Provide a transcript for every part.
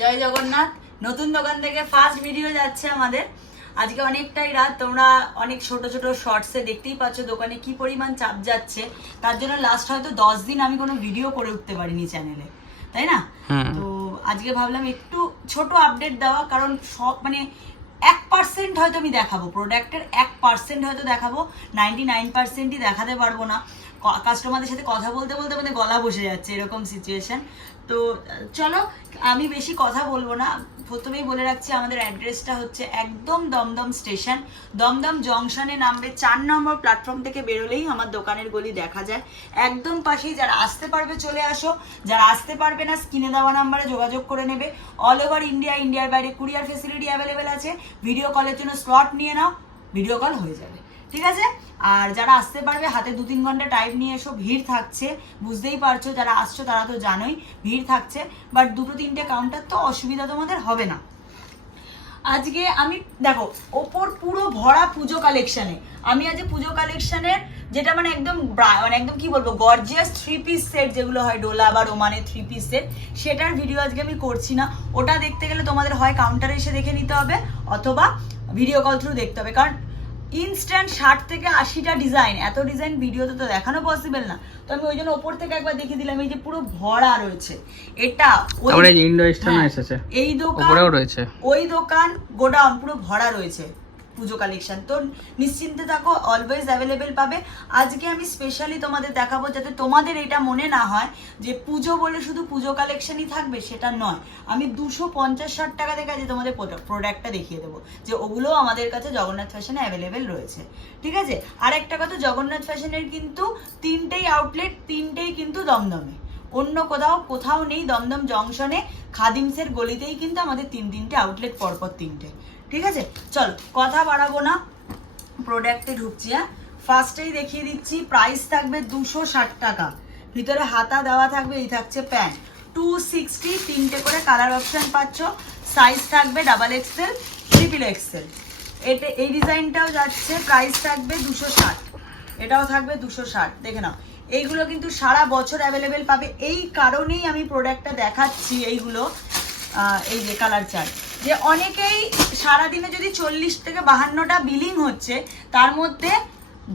জয় জগন্নাথ। নতুন দোকান থেকে ফার্স্ট ভিডিও যাচ্ছে আমাদের। আজকে অনেকটাই রাত তোমরা অনেক ছোট ছোট শর্টসে দেখতেই পাচ্ছ দোকানে কি পরিমাণ চাপ যাচ্ছে। তার জন্য লাস্ট হয়তো দশ দিন আমি কোনো ভিডিও করে উঠতে পারিনি চ্যানেলে তাই না? তো আজকে ভাবলাম একটু ছোট আপডেট দেওয়া কারণ সব মানে এক পার্সেন্ট হয়তো আমি দেখাবো। প্রোডাক্টের এক পার্সেন্ট হয়তো দেখাবো। নাইনটি নাইন পার্সেন্টই দেখাতে পারব না। কাস্টমারদের সাথে কথা বলতে বলতে মানে গলা বসে যাচ্ছে এরকম সিচুয়েশন তো, চলো, আমি বেশি কথা বলব না। প্রথমেই বলে রাখছি, আমাদের অ্যাড্রেসটা হচ্ছে একদম দমদম স্টেশন দমদম জংশনে নামবে চার নম্বর প্ল্যাটফর্ম থেকে বেরোলেই আমার দোকানের গলি দেখা যায়। একদম পাশেই যারা আসতে পারবে চলে আসো। যারা আসতে পারবে না স্ক্রিনে দেওয়া নাম্বারে যোগাযোগ করে নেবে। অল ওভার ইন্ডিয়া ইন্ডিয়ার বাইরে কুরিয়ার ফেসিলিটি অ্যাভেলেবেল আছে। ভিডিও কলের জন্য স্লট নিয়ে নাও। ভিডিও কল হয়ে যাবে। ঠিক আছে? আর যারা আসতে পারবে, হাতে দু তিন ঘণ্টা টাইম নিয়ে এসো, ভিড় থাকছে। বুঝতেই পারছ, যারা আসছো তারা তো জানোই, ভিড় থাকছে। বাট দুটো তিনটে কাউন্টার তো অসুবিধা তোমাদের হবে না। আজকে আমি, দেখো, ওপর পুরো ভরা পুজো কালেকশনে আমি আজকে পুজো কালেকশনের যেটা মানে একদম মানে একদম কি বলব গর্জিয়াস থ্রি পিস সেট যেগুলো হয়, ডোলা বা রোমানের থ্রি পিস সেট সেটার ভিডিও আজকে আমি করছি না। ওটা দেখতে গেলে তোমাদের হয় কাউন্টারে এসে দেখে নিতে হবে, অথবা ভিডিও কল থ্রু দেখতে হবে। কারণ ইনস্ট্যান্ট ষাট থেকে আশিটা ডিজাইন এত ডিজাইন ভিডিওতে তো দেখানো পসিবল না। তো আমি ওই জন্য ওপর থেকে একবার দেখিয়ে দিলাম এই যে পুরো ভরা রয়েছে। এটা ওই- ইন্ডো হ্যাঁ, এসেছে। এই দোকান রয়েছে। ওই দোকান গোডাউন পুরো ভরা রয়েছে। পুজো কালেকশন তো নিশ্চিন্তে থাকো অলওয়েজ অ্যাভেলেবেল পাবে। আজকে আমি স্পেশালি তোমাদের দেখাবো যাতে তোমাদের এটা মনে না হয় যে পুজো বলে শুধু পুজো কালেকশনই থাকবে, সেটা নয়। আমি দুশো পঞ্চাশ ষাট টাকা থেকে আজকে তোমাদের প্রোডাক্টটা দেখিয়ে দেবো, যে ওগুলো আমাদের কাছে জগন্নাথ ফ্যাশনে অ্যাভেলেবেল রয়েছে। ঠিক আছে? আর একটা কথা, জগন্নাথ ফ্যাশনের কিন্তু তিনটেই আউটলেট তিনটেই কিন্তু দমদমে। অন্য কোথাও কোথাও নেই দমদম জংশনে খাদিমসের গলিতেই কিন্তু আমাদের তিন তিনটে আউটলেট পরপর তিনটে। ঠিক আছে? চল, কথা বাড়াবো না। প্রোডাক্টে ঢুকছি হ্যাঁ? ফার্স্টেই দেখিয়ে দিচ্ছি প্রাইস থাকবে দুশো ষাট টাকা। ভিতরে হাতা দেওয়া থাকবে, এই থাকছে প্যান্ট। টু সিক্সটি তিনটে করে কালার অপশান পাচ্ছ। সাইজ থাকবে ডাবল এক্সেল ট্রিপল এক্সেল এটা এই ডিজাইনটাও যাচ্ছে প্রাইস থাকবে দুশো ষাট। এটাও থাকবে দুশো ষাট, দেখে নাও। এইগুলো কিন্তু সারা বছর অ্যাভেলেবেল পাবে। এই কারণেই আমি প্রোডাক্টটা দেখাচ্ছি, এইগুলো এই যে কালার চার্ট যে অনেকেই সারাদিনে যদি চল্লিশ থেকে বাহান্নটা বিলিং হচ্ছে, তার মধ্যে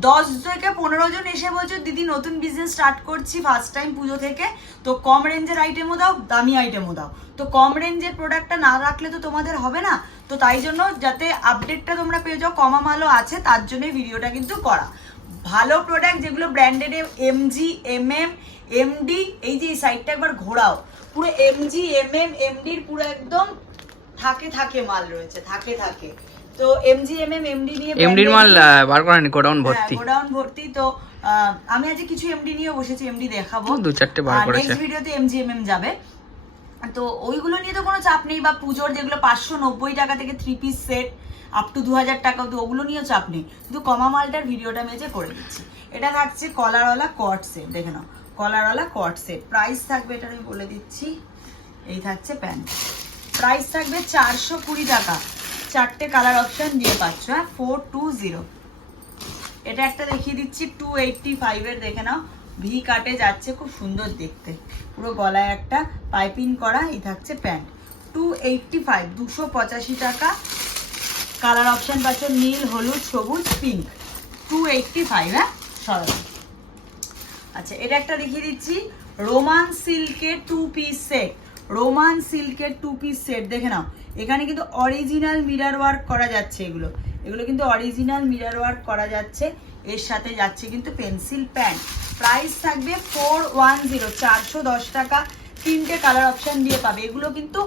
দশ থেকে পনেরো জন এসে বলছো, দিদি, নতুন বিজনেস স্টার্ট করছি ফার্স্ট টাইম পুজো থেকে। তো কম রেঞ্জের আইটেমও দাও, দামি আইটেমও দাও। তো কম রেঞ্জের প্রোডাক্টটা না রাখলে তো তোমাদের হবে না। তো তাই জন্য যাতে আপডেটটা তোমরা পেয়ে যাও, কমা মালও আছে, তার জন্য ভিডিওটা কিন্তু করা। ভালো প্রোডাক্ট যেগুলো ব্র্যান্ডেড এমজি এমএম এমডি এই যে এই সাইডটা একবার ঘোরাও। পুরো এমজি এমএম এমডির পুরো একদম থাকে থাকে মাল রয়েছে থাকে থাকে। তো এমজি এমএম এমডি নিয়ে এমডির মাল আহ, বার করেনি গোডাউন ভর্তি। গোডাউন ভর্তি। তো আমি আজকে কিছু এমডি নিয়ে বসেছি এমডি দেখাবো। দু চারটে বার করেছে। নেক্সট ভিডিওতে এমজিএমএম যাবে। তো ওইগুলো নিয়ে তো কোনো চাপ নেই বা পুজোর যেগুলো পাঁচশো নব্বই টাকা থেকে three piece set up to দু হাজার টাকা অব্দি ওগুলো নিয়েও চাপ নেই। কিন্তু কমা মালটার ভিডিওটা আমি যে করে দিচ্ছি। এটা থাকছে কলারওয়ালা কট সেট দেখে নাও। কলারওয়ালা কট সেট প্রাইস থাকবে এটা আমি বলে দিচ্ছি। এই থাকছে প্যান্ট প্রাইস থাকবে চারশো কুড়ি টাকা। চারটে কালার অপশন দিয়ে পাচ্ছ হ্যাঁ? ফোর টু জিরো এটা একটা দেখিয়ে দিচ্ছি টু এইটটি ফাইভের দেখে নাও। ভি কাটে যাচ্ছে খুব সুন্দর দেখতে। পুরো গলায় একটা পাইপিং করা এই থাকছে প্যান্ট। টু এইটটি ফাইভ দুশো পঁচাশি টাকা। কালার অপশান পাচ্ছ, নীল, হলুদ, সবুজ পিঙ্ক টু এইটটি ফাইভ হ্যাঁ? সরল আচ্ছা এটা একটা দেখিয়ে দিচ্ছি। রোমান সিল্কের টু পিস সেট রোমান সিল্কের টু পিস সেট দেখে নাও। এখানে কিন্তু অরিজিনাল মিরার ওয়ার্ক করা যাচ্ছে এগুলো। এগুলো কিন্তু অরিজিনাল মিরার ওয়ার্ক করা যাচ্ছে। এর সাথে যাচ্ছে কিন্তু পেন্সিল প্যান্ট প্রাইস থাকবে ফোর ওয়ান জিরো চারশো দশ টাকা। তিনটে কালার অপশন দিয়ে পাবে। এগুলো কিন্তু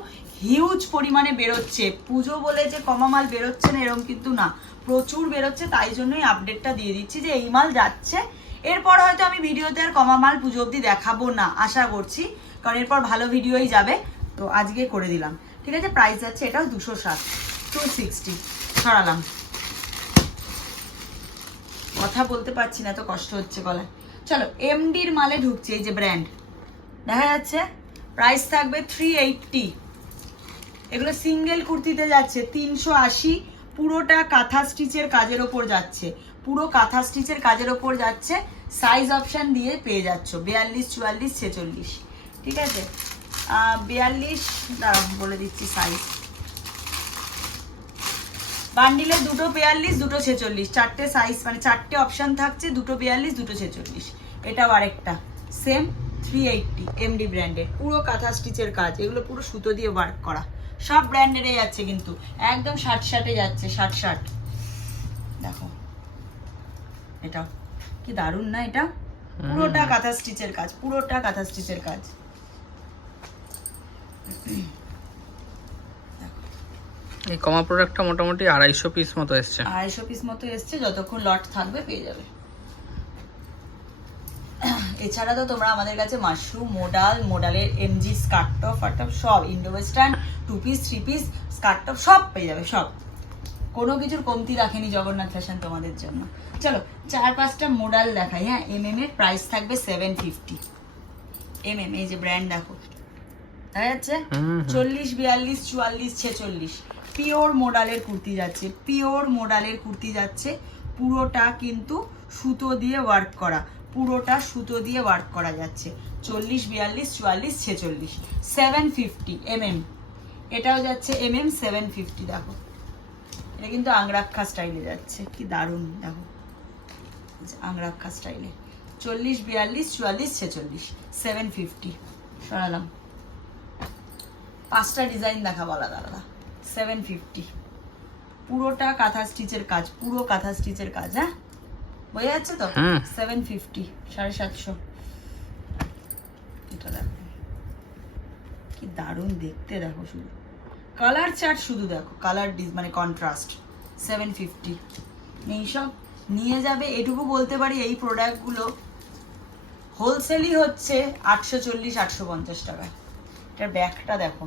হিউজ পরিমাণে বেরোচ্ছে। পুজো বলে যে কমা মাল বেরোচ্ছে না এরকম কিন্তু না। প্রচুর বেরোচ্ছে, তাই জন্যই আপডেটটা দিয়ে দিচ্ছি যে এই মাল যাচ্ছে। এরপর হয়তো আমি ভিডিওতে আর কমা মাল পুজো অবধি দেখাবো না, আশা করছি। কারণ এরপর ভালো ভিডিওই যাবে। তো আজকে করে দিলাম। ঠিক আছে প্রাইস যাচ্ছে এটাও দুশো সাত টু সিক্সটি সরালাম। কথা বলতে পারছি না তো কষ্ট হচ্ছে গলায়। চলো এমডির মালে ঢুকছে, এই যে ব্র্যান্ড দেখা যাচ্ছে প্রাইস থাকবে থ্রি এইটটি এগুলো সিঙ্গেল কুর্তিতে যাচ্ছে, তিনশো আশি। পুরোটা কাঁথা স্টিচের কাজের ওপর যাচ্ছে। পুরো কাঁথা স্টিচের কাজের ওপর যাচ্ছে। সাইজ অপশন দিয়ে পেয়ে যাচ্ছ, বিয়াল্লিশ, চুয়াল্লিশ, ছেচল্লিশ। ঠিক আছে? বিয়াল্লিশ বলে দিচ্ছি সাইজ বান্ডিলে দুটো বিয়াল্লিশ দুটো ছেচল্লিশ। চারটে সাইজ মানে চারটে অপশন থাকছে দুটো বিয়াল্লিশ দুটো ছেচল্লিশ। এটাও আরেকটা। সেম থ্রি এইটটি এমডি ব্র্যান্ডের পুরো কাঁথা স্টিচের কাজ এগুলো পুরো সুতো দিয়ে ওয়ার্ক করা। সব ব্র্যান্ডেরই যাচ্ছে কিন্তু। একদম ষাট ষাটে যাচ্ছে ষাট ষাট। দেখো। এটা কি দারুণ না এটা? পুরোটা কাঁথা স্টিচের কাজ পুরোটা কাঁথা স্টিচের কাজ। এই কমা প্রোডাক্টটা মোটামুটি আড়াইশো পিস মতো এসছে। আড়াইশো পিস মতো এসছে, যতক্ষণ লট থাকবে পেয়ে যাবে। এছাড়া তো তোমরা আমাদের কাছে মাশরুম মোডাল মোডালের এমজি স্কার্ট টপ ফাটপ সব Indo western two piece three piece skirt top সব পেয়ে যাবে, সব। কোনো কিছুর কমতি রাখেনি জগন্নাথ ফ্যাশন তোমাদের জন্য। চলো, চার পাঁচটা মোডাল দেখাই হ্যাঁ? এম এর প্রাইস থাকবে সেভেন ফিফটি এম এই যে ব্র্যান্ড দেখো। দেখা যাচ্ছে। চল্লিশ বিয়াল্লিশ চুয়াল্লিশ ছেচল্লিশ। পিওর মোডালের কুর্তি যাচ্ছে। পিওর মোডালের কুর্তি যাচ্ছে। পুরোটা কিন্তু সুতো দিয়ে ওয়ার্ক করা। পুরোটা সুতো দিয়ে ওয়ার্ক করা যাচ্ছে। চল্লিশ বিয়াল্লিশ চুয়াল্লিশ ছেচল্লিশ। সেভেন ফিফটি এম এম এটাও যাচ্ছে এম এম সেভেন ফিফটি দেখো। এটা কিন্তু আংরাক্ষা স্টাইলে যাচ্ছে। কি দারুণ দেখো। আংরাক্ষা স্টাইলে চল্লিশ বিয়াল্লিশ চুয়াল্লিশ ছেচল্লিশ। সেভেন ফিফটি সরালাম। পাঁচটা ডিজাইন দেখাবো আলাদা আলাদা। সেভেন ফিফটি পুরোটা কাঁথা স্টিচের কাজ পুরো কাঁথা স্টিচের কাজ হ্যাঁ? বোঝা যাচ্ছে তো? সেভেন ফিফটি সাড়ে সাতশো। এটা দেখো। কি দারুণ দেখতে দেখো শুধু। কালার চার্ট শুধু দেখো কালার ডিজ মানে কন্ট্রাস্ট সেভেন ফিফটি এইসব নিয়ে যাবে এটুকু বলতে পারি এই প্রোডাক্টগুলো হোলসেলই হচ্ছে আটশো চল্লিশ আটশো পঞ্চাশ টাকা এটার ব্যাগটা দেখো।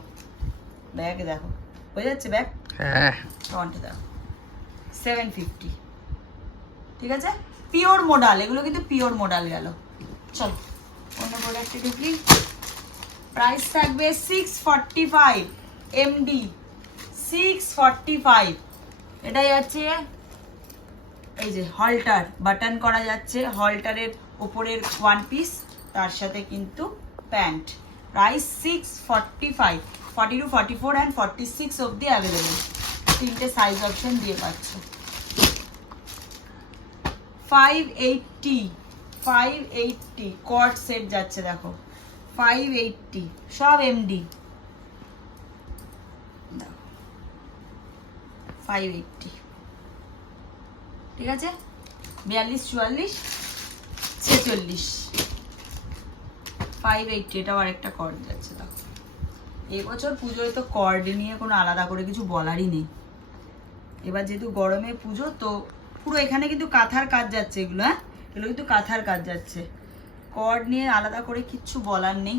ব্যাগ দেখো। বোঝা যাচ্ছে ব্যাগ? হ্যাঁ। ফ্রন্টে দেখো। সেভেন ফিফটি ঠিক আছে? পিওর মোডাল এগুলো কিন্তু পিওর মোডাল গেল। চলো অন্য প্রোডাক্টে ঢুকি প্রাইস থাকবে six forty five MD six forty five এটাই হচ্ছে এই যে হলটার বাটন করা যাচ্ছে হলটারের ওপরের ওয়ান পিস তার সাথে কিন্তু pant price six forty five forty two forty four and forty six অবধি অ্যাভেলেবেল তিনটে সাইজ অপশন দিয়ে পাচ্ছ। Five eighty five eighty cot set যাচ্ছে দেখো। ফাইভ এইটটি সব এমডি ফাইভ এইটটি ঠিক আছে? বিয়াল্লিশ, চুয়াল্লিশ, ছেচল্লিশ। ফাইভ এইটটি এটাও আরেকটা কর্ড যাচ্ছে, দেখো। এবছর পুজোয় তো কর্ড নিয়ে কোনো আলাদা করে কিছু বলারই নেই। এবার যেহেতু গরমে পুজো, তো পুরো এখানে কিন্তু কাঁথার কাজ যাচ্ছে এগুলো হ্যাঁ? এগুলো কিন্তু কাঁথার কাজ যাচ্ছে। কর্ড নিয়ে আলাদা করে কিচ্ছু বলার নেই।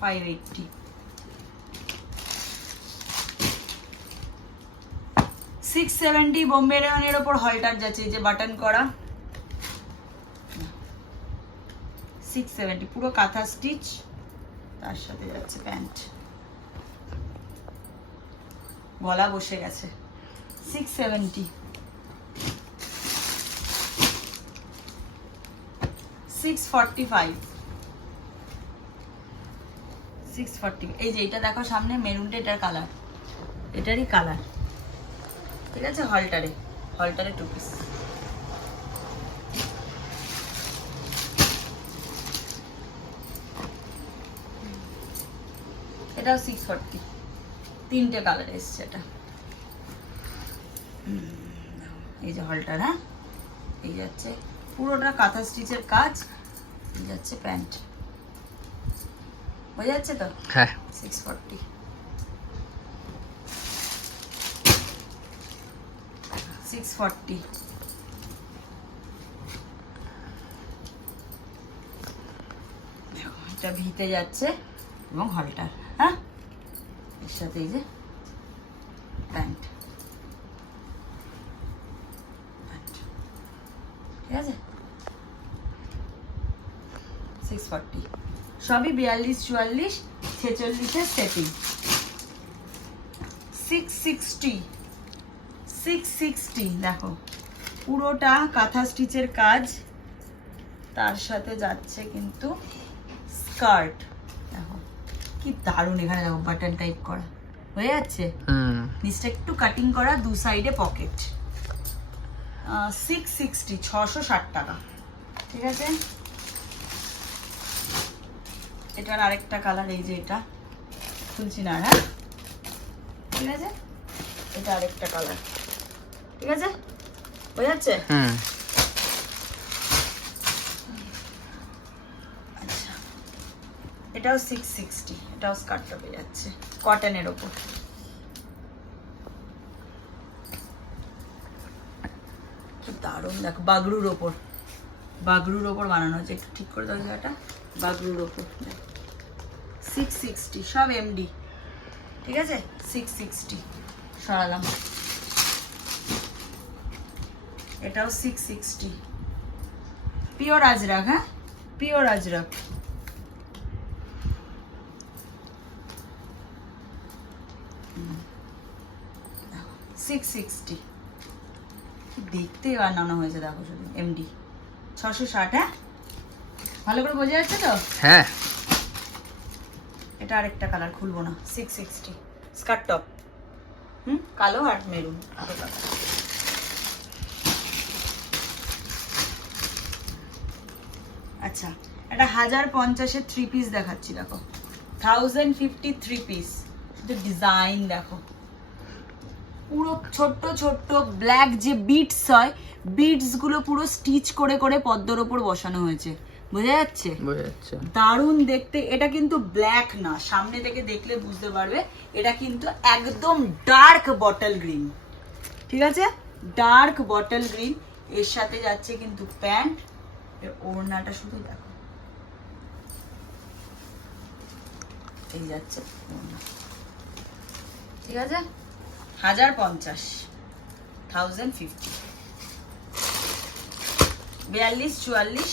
Five eighty six seventy Bombay রেওয়ানের ওপর হলটার যাচ্ছে, এই যে বাটন করা। সিক্স সেভেন্টি পুরো কাঁথা স্টিচ তার সাথে যাচ্ছে প্যান্ট। গলা বসে গেছে। Six seventy six forty five six forty এই যে এটা দেখো সামনে, মেরুনটা এটার কালার এটারই কালার ঠিক আছে? হলটারে। হলটারে টু পিস এটাও সিক্স ফর্টি তিনটে কালার এসছে এটা। এই যে হলটার হ্যাঁ? এই যাচ্ছে। পুরোটা কাঁথা স্টিচের কাজ এই যাচ্ছে প্যান্ট। বোঝা যাচ্ছে তো? হ্যাঁ। সিক্স ফর্টি সিক্স ফর্টি এটা ভিতে যাচ্ছে এবং হলটার হ্যাঁ? প্যান্ট। ঠিক আছে? বিয়াল্লিশ, চুয়াল্লিশ, ছেচল্লিশের setting six sixty six sixty দেখো। পুরোটা কাঁথা স্টিচের কাজ। তার সাথে যাচ্ছে কিন্তু স্কার্ট কি দারুণ এখানে দেখো বাটন টাইপ করা। হয়ে যাচ্ছে? নিচটা একটু কাটিং করা দু সাইডে পকেট সিক্স সিক্সটি ছশো ষাট টাকা। ঠিক আছে? এটার আরেকটা কালার এই যে এটা। খুলছি না হ্যাঁ? ঠিক আছে? এটা আরেকটা কালার ঠিক আছে? হয়ে যাচ্ছে? হুম আচ্ছা এটাও সিক্স সিক্সটি এটাও স্কার্ট টপে যাচ্ছে কটনের ওপর। দারুণ, দেখো, বাগরুর ওপর। বাগরুর ওপর বানানো একটু ঠিক করে বাগরুর ওপর সিক্স সিক্সটি সব এমডি ঠিক আছে? সিক্স সিক্সটি সরালাম। এটাও সিক্স সিক্সটি পিওর আজরাক হ্যাঁ? পিওর আজরাক। সিক্স সিক্সটি দেখতে বানানো হয়েছে দেখো শুধু এমডি ছশো ষাট হ্যাঁ? ভালো করে বোঝা যাচ্ছে তো? হ্যাঁ। এটা আরেকটা কালার খুলবো না। সিক্স সিক্সটি স্কার্ট টপ হুম? কালো আর মেরুন। আচ্ছা একটা হাজার পঞ্চাশের থ্রি পিস দেখাচ্ছি দেখো। থাউজেন্ড ফিফটি থ্রি পিস শুধু ডিজাইন দেখো। পুরো ছোট্ট ছোট্ট ব্ল্যাক যে বিটস হয় বিটসগুলো পুরো স্টিচ করে করে পদ্মর ওপর বসানো হয়েছে। বোঝা যাচ্ছে? দারুণ দেখতে। এটা কিন্তু ব্ল্যাক না। সামনে থেকে দেখলে বুঝতে পারবে এটা কিন্তু একদম ডার্ক বটল গ্রিন ঠিক আছে? ডার্ক বটল গ্রিন এর সাথে যাচ্ছে কিন্তু প্যান্ট ওড়নাটা শুধু দেখো। এই যাচ্ছে ওড়না। ঠিক আছে? হাজার পঞ্চাশ থাউজেন্ড ফিফটি বিয়াল্লিশ চুয়াল্লিশ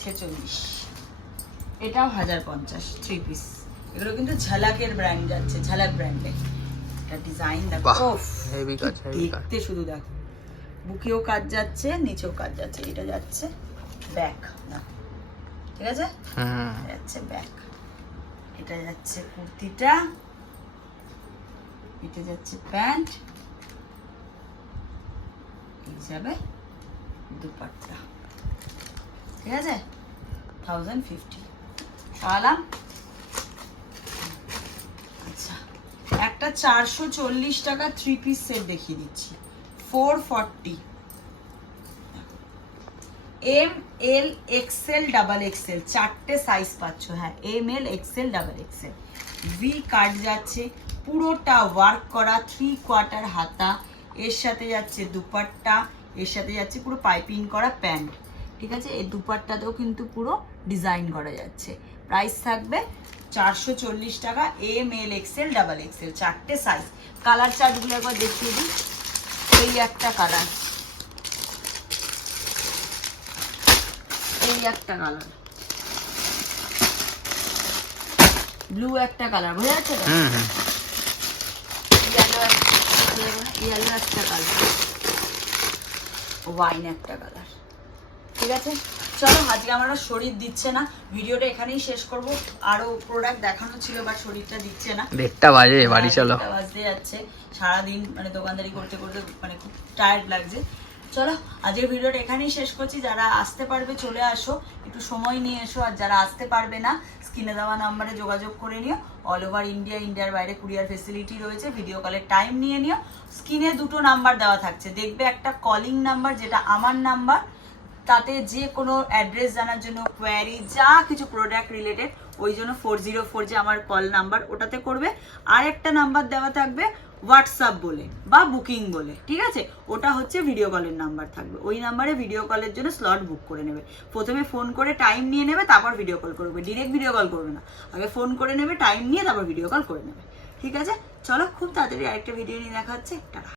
ছেচল্লিশ। এটাও হাজার পঞ্চাশ থ্রি পিস এগুলো কিন্তু ঝালাকের ব্র্যান্ড যাচ্ছে ঝালাক ব্র্যান্ডে এটা ডিজাইন দেখো। দেখতে শুধু দেখো। বুকেও কাজ যাচ্ছে নিচেও কাজ যাচ্ছে এটা যাচ্ছে ব্যাক ঠিক আছে? এটা যাচ্ছে ব্যাক এটা যাচ্ছে কুর্তিটা। এটা যাচ্ছে প্যান্ট। এই যাবে দুপাট্টা। ঠিক আছে? থাউজেন্ড ফিফটি সরালাম আচ্ছা একটা চারশো চল্লিশ টাকা থ্রি পিস সেট দেখিয়ে দিচ্ছি। Four forty M L XL double XL চারটে সাইজ পাচ্ছ হ্যাঁ M L XL double XL V cut যাচ্ছে পুরোটা ওয়ার্ক করা থ্রি কোয়ার্টার হাতা, এর সাথে যাচ্ছে দুপাট্টা, এর সাথে যাচ্ছে পুরো পাইপিং করা প্যান্ট ঠিক আছে? এই দুপাট্টাতেও কিন্তু পুরো ডিজাইন করা যাচ্ছে। প্রাইস থাকবে চারশো চল্লিশ টাকা M L XL double XL চারটে সাইজ কালার চার্টগুলো একবার দেখিয়ে দিই। এই একটা কালার এই একটা কালার ব্লু একটা কালার বোঝা যাচ্ছে ইয়েলো একটা কালার ওয়াইন একটা কালার ঠিক আছে? চলো আজকে আমার শরীর দিচ্ছে না। ভিডিওটা এখানেই শেষ করব। আরও প্রোডাক্ট দেখানো ছিল বাট শরীরটা দিচ্ছে না। দেড়টা বাজে বাড়ি চলো। হ্যাঁ, বাজতে যাচ্ছে। সারাদিন মানে দোকানদারি করতে করতে মানে খুব টায়ার্ড লাগছে। চলো আজকের ভিডিওটা এখানেই শেষ করছি। যারা আসতে পারবে চলে আসো। একটু সময় নিয়ে এসো। আর যারা আসতে পারবে না স্ক্রিনে দেওয়া নাম্বারে যোগাযোগ করে নিও। অল ওভার ইন্ডিয়া ইন্ডিয়ার বাইরে কুরিয়ার ফেসিলিটি রয়েছে ভিডিও কলের টাইম নিয়ে নিও। স্ক্রিনে দুটো নাম্বার দেওয়া থাকছে। দেখবে একটা কলিং নাম্বার যেটা আমার নাম্বার তাতে যে কোনো অ্যাড্রেস জানার জন্য কোয়ারি যা কিছু প্রোডাক্ট রিলেটেড ওই জন্য ফোর জিরো ফোর যে আমার কল নাম্বার ওটাতে করবে। আর একটা নাম্বার দেওয়া থাকবে হোয়াটসঅ্যাপ বলে বা বুকিং বলে, ঠিক আছে? ওটা হচ্ছে ভিডিও কলের নাম্বার থাকবে। ওই নাম্বারে ভিডিও কলের জন্য স্লট বুক করে নেবে। প্রথমে ফোন করে টাইম নিয়ে নেবে, তারপর ভিডিও কল করবে। ডিরেক্ট ভিডিও কল করবে না। আগে ফোন করে নেবে টাইম নিয়ে তারপর ভিডিও কল করে নেবে। ঠিক আছে? চলো, খুব তাড়াতাড়ি আরেকটা ভিডিও নিয়ে দেখা হচ্ছে টাটা।